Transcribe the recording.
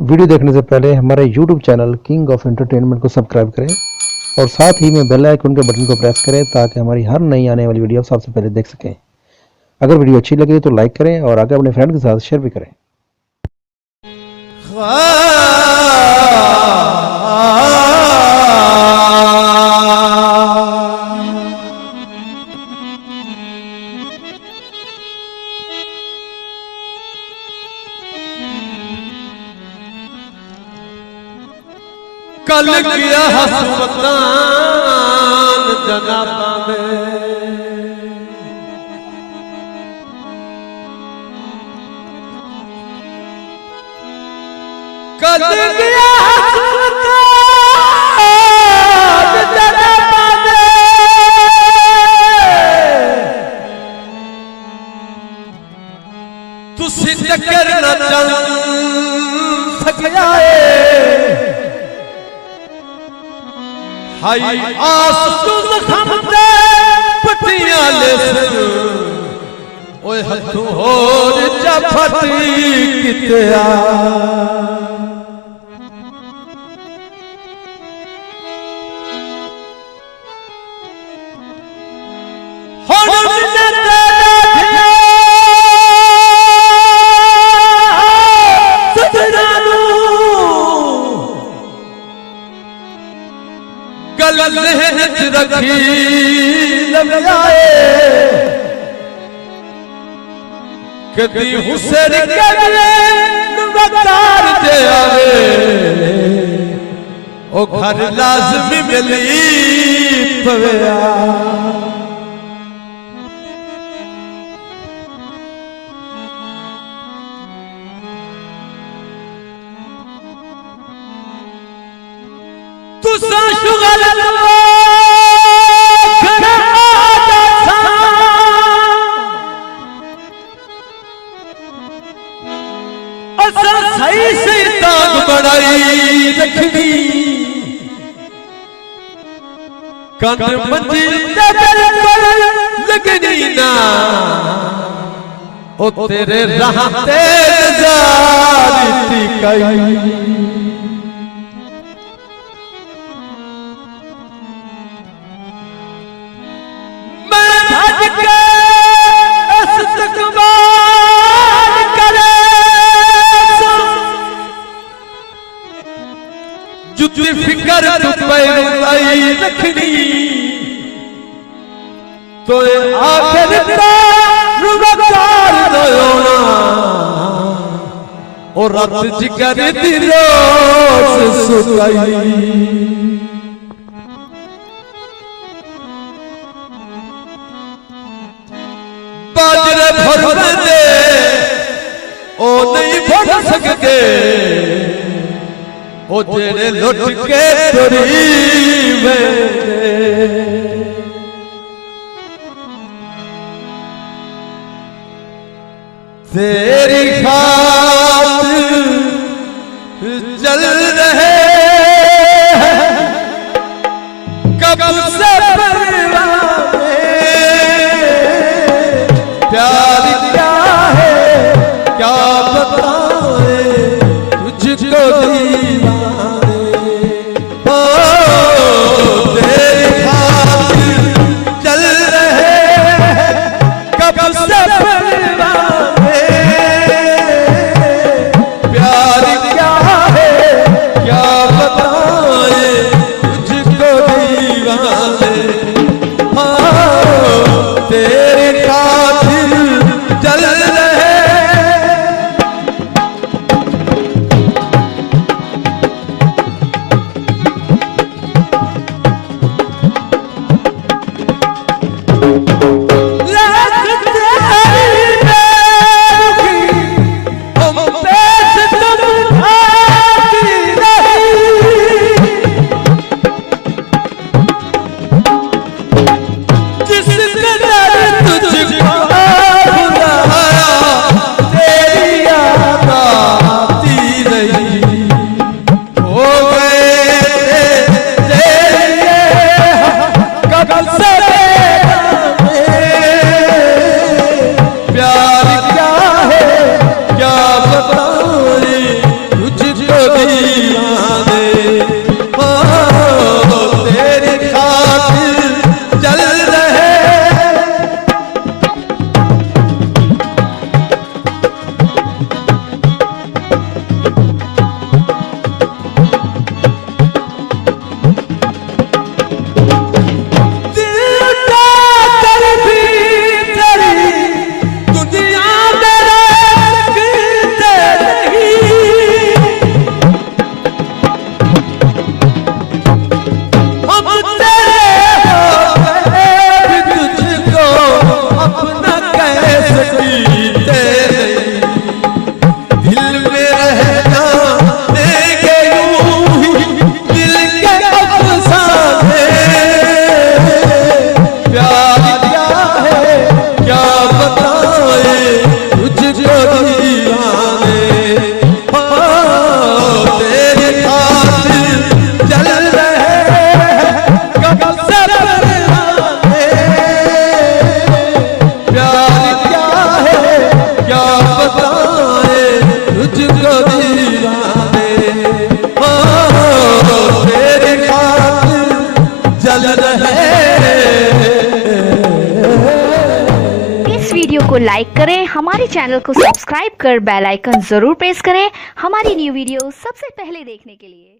Video देखने से पहले हमारे YouTube channel king of entertainment को सब्सक्राइब करें और साथ ही में बेल आइकन के बटन को प्रेस करें ताकि हमारी हर नई आने वाली वीडियो आप सबसे पहले देख सकें। अगर वीडियो अच्छी लगे तो लाइक करें और आगे अपने फ्रेंड के साथ शेयर भी करें। कल गया हस्पताल जनाबा में, कल गया हस्पताल जनाबा में, तुसी टक्कर न चल सकिया हाय आस तू जख्म ते पट्टियां ले सिर ओए हथों होर जा फटी कितिया हुण मिन्ने तेरा सजना नू गल ज़हन च रखी लमयाए कदी हुसैन कदे वकार दे आवे ओ घर लाज़मी मिली पवया तुसा शुगल सही सही ताक बनाई रखनी कंध मंजिल लगनी ना ओ तेरे राह ते जारी कई जुती फिकर दुपई रखनी तो आखिर रुवकार दोना और रात जिगर दी रोज सुताई बाजरे भर दे ओ नहीं भर सकते ओ तेरे लुट के तुरी तेरी खातिर जल रहे कब से प्यार क्या है क्या बताए तुझको वीडियो को लाइक करें, हमारे चैनल को सब्सक्राइब कर बेल आइकन जरूर प्रेस करें हमारी न्यू वीडियो सबसे पहले देखने के लिए।